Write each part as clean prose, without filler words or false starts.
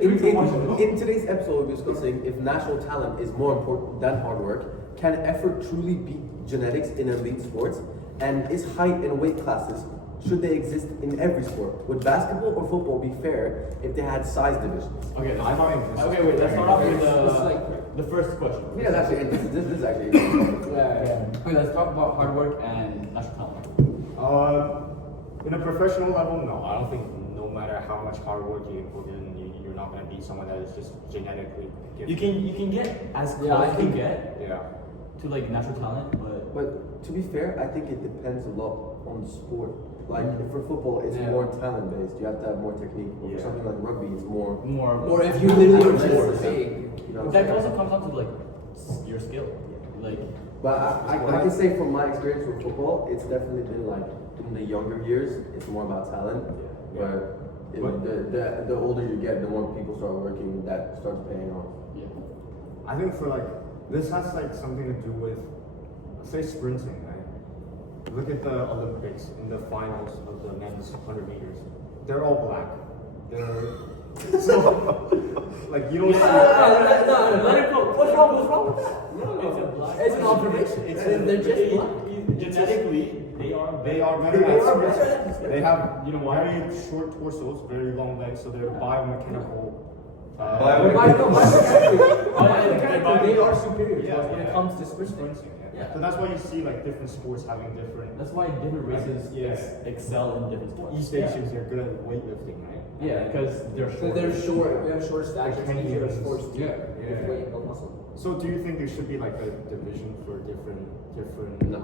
In today's episode, we're discussing if natural talent is more important than hard work. Can effort truly beat genetics in elite sports? And is height and weight classes, should they exist in every sport? Would basketball or football be fair if they had size divisions? Okay, wait, let's start off with the first question. Yeah, that's actually this is actually Wait, let's talk about hard work and natural talent. In a professional level, no. I don't think no matter how much hard work you put in, you're not going to beat someone that is just genetically gifted. You can get as close as you get Yeah. to like natural talent, But to be fair, I think it depends a lot on the sport. Like for football, it's more talent based. You have to have more technique. Or for something like rugby, it's more. or if you literally are more just big. You know what I'm that saying? also comes down to like your skill. Like But I can say from my experience with football, it's definitely been like in the younger years, it's more about talent. But the older you get, the more people start working, that starts paying off. I think for like, this has like something to do with, say sprinting, right? Look at the Olympics in the finals of the men's 100 meters. They're all black. They're, so, like you don't see. let it go. What's wrong with that? It's an observation. They're just black. Genetically, they are better at sports. They have, you know, very short torsos, very long legs, so they're biomechanical. They are superior when it comes to sprinting. So that's why you see like different sports having different. That's why different races excel in different sports. East Asians are good at weightlifting, right? Yeah, because they're short. They're short. We have short stature. It's easier to sports too. Yeah. Weight, no muscle. So do you think there should be like a division for different? No.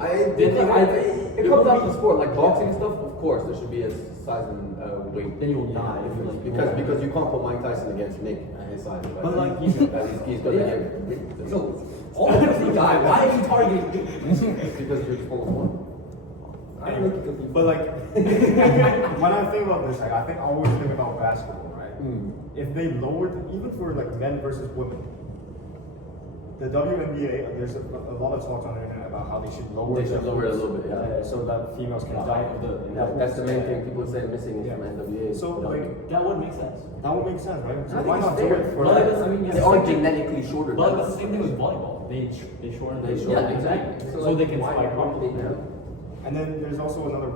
It comes down to sport, like boxing and stuff. Of course, there should be a size and weight. Then you will die if you like. Because you can't put Mike Tyson against Nick at his size. Right? But like he's gonna get. So all of us die. Why are you targeting me? Because you're full of one. But like, when I think about this, like I always think about basketball, right? If they lowered, even for like men versus women, the WNBA, there's a lot of talks on the internet about how they should lower. They should lower it a little bit, so that females can die. That's the main thing people say missing is from NWA. So like that would make sense. that would make sense, right? So I why think not it's do fair. it for? Well, I mean, they are genetically shorter. But like, it's the same thing with volleyball. They shorten. Yeah, exactly. So they can spike properly. And then there's also another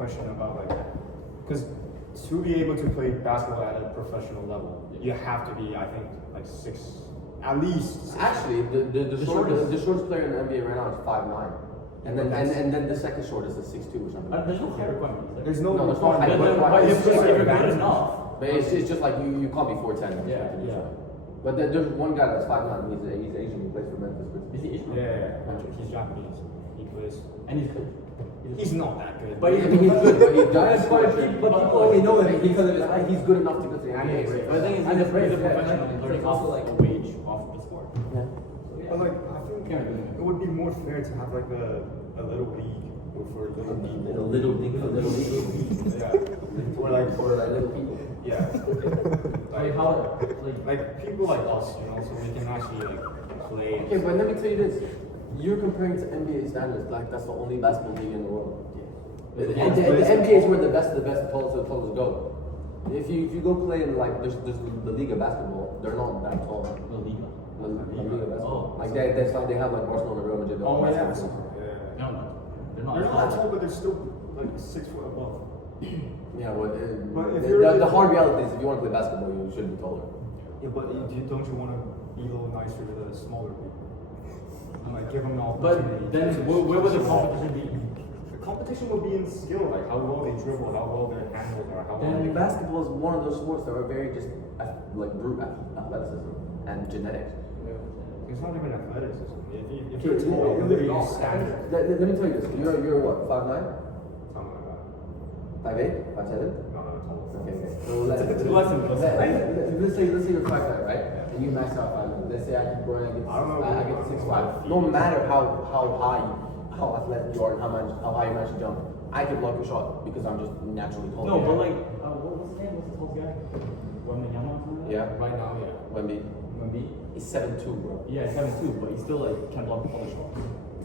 question about like, because to be able to play basketball at a professional level, you have to be, I think, like at least. Actually, the shortest player in the NBA right now is 5'9", and then the second shortest is 6'2" or something. There's no height requirement. There's no height requirement. But if you're good enough. But it's just like you can't be 4'10". Yeah. But there's one guy that's 5'9". He's Asian. He plays for Memphis. Is he Asian? Yeah. He's Japanese. He plays. And he's good. He's not that good. But He's good, but he does. But people only know him because of his height. He's good enough to go to the NBA. But the thing is, he's a professional and learning also off like a wage off the sport. But like, I think it would be more fair to have like a little league for little people. A little league. Yeah. Or like little people. Yeah. Like how like people like us, you know, so we can actually like play. Okay, but let me tell you this. You're comparing to NBA standards, like that's the only basketball league in the world. The NBA is where the best tallest go. If you go play in like there's the league of basketball, they're not that tall. the league? The league of basketball. Oh. Like that's why they have like Barcelona, Real Madrid. Oh yeah. No, they're not. They're not that tall, but they're still like 6 foot above. Yeah, well, But if you're the hard reality is if you want to play basketball, you should be taller. Yeah, but don't you want to be a little nicer to the smaller people? And like give them an But opportunity. then where would the competition be? The competition would be in skill, like how well they dribble, how well their handles are, how well And they basketball is one of those sports that are very just like brute athleticism and genetics. It's not even athleticism. If Okay, you're tall, yeah, literally yeah. stand. Let me tell you this. You're what? 5'9", Something like that. 5'8", 5'7"? No, tall. Okay. So let's say you're 5'9", right? And you max out 5'9". Let's say I get 6'5". No matter how athletic you are and how high you manage to jump, I can block your shot because I'm just naturally tall. No, but like what's his name? What's the tallest guy? Wembanyama or something? Yeah. Right now, yeah. Wemby. Wemby? He's 7'2", bro. Yeah, 7'2", but he still like can't block the shot.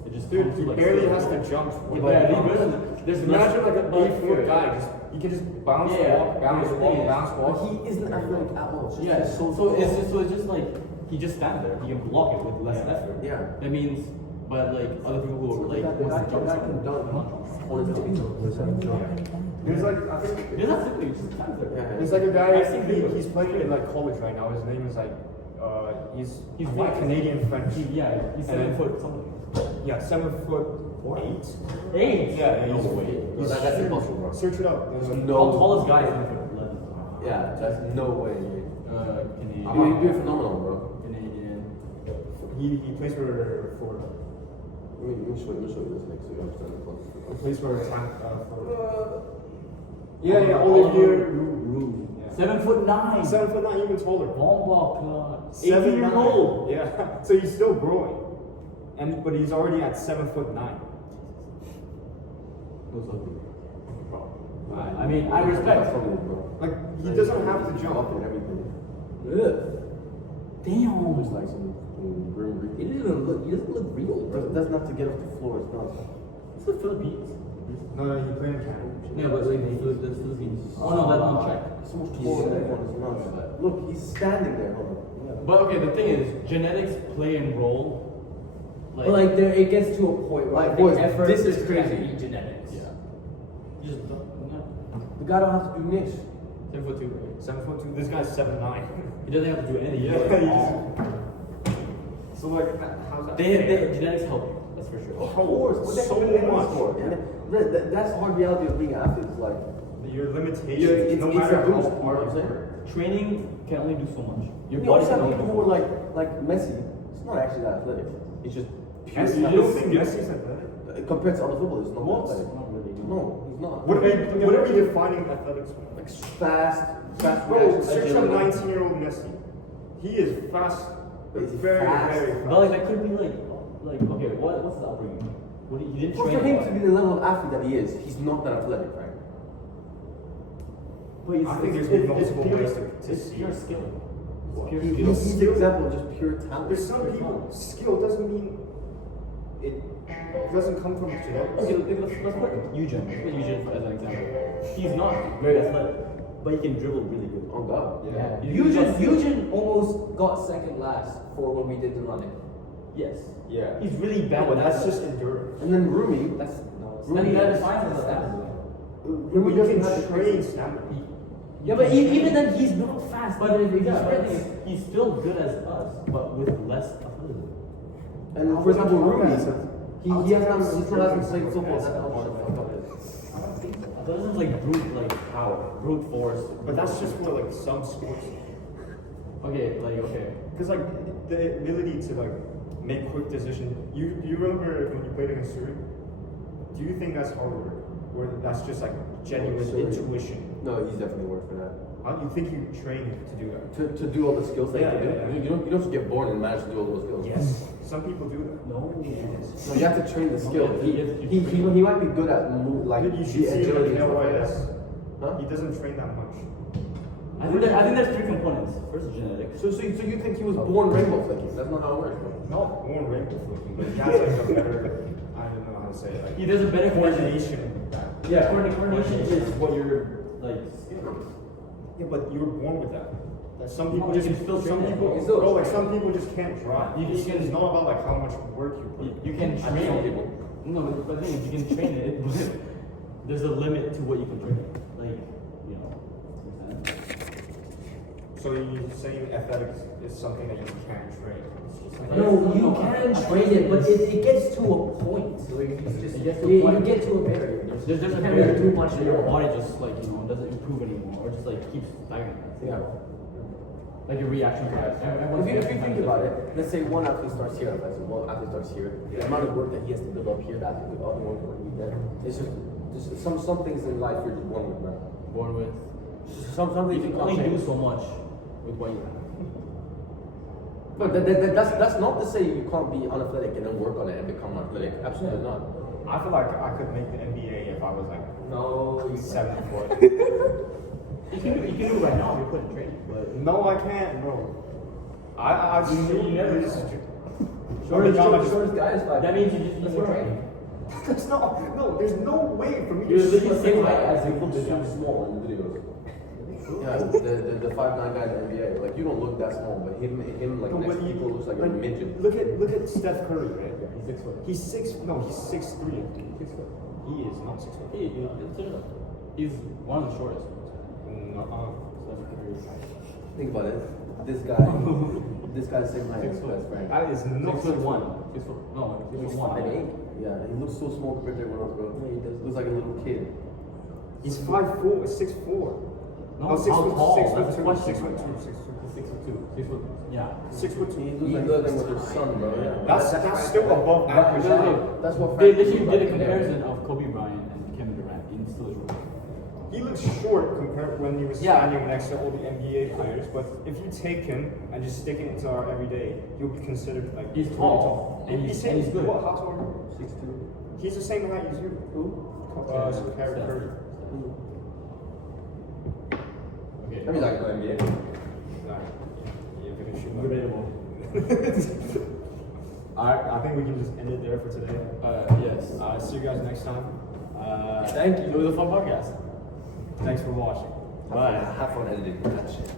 It just Dude, comes he to, like, barely still- has to jump. Yeah, but there's Imagine like an 8-foot guy just He can just bounce, Yeah. walk, bounce, Yeah, walk, yeah. bounce, But walk. he isn't athletic at all. It's just Yeah, he's so it's just like he just stands there. He can block it with less effort. Yeah. That means, but like other people who are like the guy can dunk on his feet. There's like, I think, He's not simply, he just stands there. Yeah. there's like a guy, I've seen videos. he's playing in like college right now. His name is like, he's He's like fake. Canadian French. Yeah, he's And 7 foot something. Yeah, 7'8". 8? Yeah, no he's- way. No, that's impossible, bro. Search it up. There's like, No. How tallest guy is 7'11"? Yeah, that's no way. Canadian. You're phenomenal, bro. Canadian. he plays for Let me show you this next so you understand the context. he plays for yeah, Olivier. Roux. Yeah. 7'9". 7'9", even taller. Bombok. 18 years 7'9". old. Yeah, so he's still growing, but he's already at 7'9". Those ugly. I mean, I respect. bro. Like he doesn't have to Up jump. and everything. Damn. Looks like some grim He reaper. doesn't look real, bro. That's not to get off the floor. It's not. It's the Philippines. No, he played in Canada. Yeah, but like the Philippines. Oh no, that's not check. So much taller than everyone. It's not. Look, he's standing there. Hold on. But okay, the thing is, genetics play a role. But like there, it gets to a point where Like, I think boys, effort this is can't crazy. beat genetics. Yeah. You just don't. The guy don't have to do niche. 7'2", right? 7'2". This guy's 7'9". He doesn't have to do anything. Yeah, He's he just- So like, how's that? they genetics help you. That's for sure. Of course, what the So heck are they much. for? That's the hard reality of being an athlete. It's like Your limitations, it's no a matter boost. how You know hard what I'm you saying? work. Training can only do so much. Your You body also can have only people do who so are much. like Messi. It's not actually that athletic. It's just pure Messi, you talent. don't think Messi's athletic? Compared to other footballers, it's not What? athletic. Not really. No, he's not. What are we defining athletics with? Like fast Bro, reaction, search up agility. 19-year-old Messi. He is fast, But is he very, fast? very fast. But like that could be like okay, what's the upbringing? What he didn't Well, train. for him a to lot. be the level of athlete that he is, he's not that athletic, right? But it's, I think it's, there's it's, multiple pure, ways to it's see pure it. skill. It's What? pure He's skill. the example of just pure talent. There's some people, skill doesn't mean it doesn't come from genetics. Okay, let's put Eugen. Let's put Eugen as an example. He's not very athletic, but he can dribble really good. Oh God. Yeah. Eugen almost got second last for when we did the running. Yes. Yeah. He's really bad. But with that's that. just endurance. And then Rumi. That's no. It's And not that even defines his stamina. Rumi You doesn't can have the train crazy- stamina. Yeah, but even then he's not fast. But even if he's yeah, but sprinting. he's still good as us, but with less athleticism. And for example, Rumi, he still hasn't played football Yes. that much. Athleticism is like brute power, brute force. But that's just for like some sports. Okay. Because like the ability to like make quick decisions. You remember when you played against Surrey? Do you think that's hard work, or that's just like genuine Surrey. intuition? No, he's definitely worked for that. How do you think you train to do that? To do all the skills that Yeah, you can do. yeah, yeah. You don't just get born and manage to do all those skills. Yes. Some people do that. No. No, you have to train the skill. He might be good at like Dude, you should the see him agility in and stuff like LYS. that. Huh? He doesn't train that much. I think there's 3 components. First is genetics. So you think he was born rainbow flicking? That's not how it works, bro. Not born rainbow flicking, but he has like a better, I don't know how to say it. Like, He does a better coordination. Yeah, coordination is what your skill is. Yeah, but you were born with that. Like, some people No, just you can still some train it. people, You still bro, like train. some people just can't drive. You It's can- not about like how much work you put. You can I train know it. people. No, but the thing is, you can train it, but there's a limit to what you can train. Like, you know. So you're saying athletics is something that you can't train? It's just like- No, you can train it, but it gets to a point where you just It gets to a you point. get to a barrier. There's just a You can't barrier really do much and your more. body just doesn't improve anymore, or just keeps stagnant. Yeah. Like your reaction to that. If you think about it, let's say one athlete starts here, let's say one athlete starts here, the amount of work that he has to develop here, that athlete, the other one will be there. It's just some things in life you're just born with, man. born with. Some You things can can't only do change. so much with what you have. But that's not to say you can't be unathletic and then work on it and become athletic. Absolutely not. I feel like I could make the NBA if I was like No, you 7 foot. You can do it right now if you put in training, but No, I can't, bro. I You never just know. shortest guy is 5. that means you just need more That's training. There's no, there's no way for me You're to literally shoot the same him. height as He him. looks so small in the videos. Yeah, the 5'9" guy in the NBA. Like you don't look that small, but him like No, next but to people looks like a midget. Look at Steph Curry, right? He's 6 foot. He's 6'3". 6 foot. He is not 6'4". He's one of the shortest. Think about it. This guy's same height as his best friend. That is not 6 foot 1. 6 foot. No, 6 He's foot 1. 5'8". Yeah, he looks so small compared to everyone else, bro. Yeah, he does. Looks like a little kid. He's 5'4", 6'4". No, Oh, 6 how foot, tall? 6 That's foot the 2, question. 6 foot 2, 6 foot 2. 6 foot 2. 6 foot. Yeah. 6 foot 2. He looks like them with their son, bro. Yeah. That's still above average. That's what They Frank literally was did a like. comparison of Kobe Bryant and Kevin Durant in still short. He looks short compared when he was Yeah. standing next to all the NBA players, but if you take him and just stick it into our everyday, he'll be considered like He's really tall. And He's he's good. What? How tall are you? 6'2". He's the same height as you. Who? Harry Curry. Okay. I mean, like, NBA. Nah, you're gonna shoot him. Debatable. Alright, I think we can just end it there for today. Yes. See you guys next time. Thank you. It was a fun podcast. Thanks for watching. Have fun editing that shit.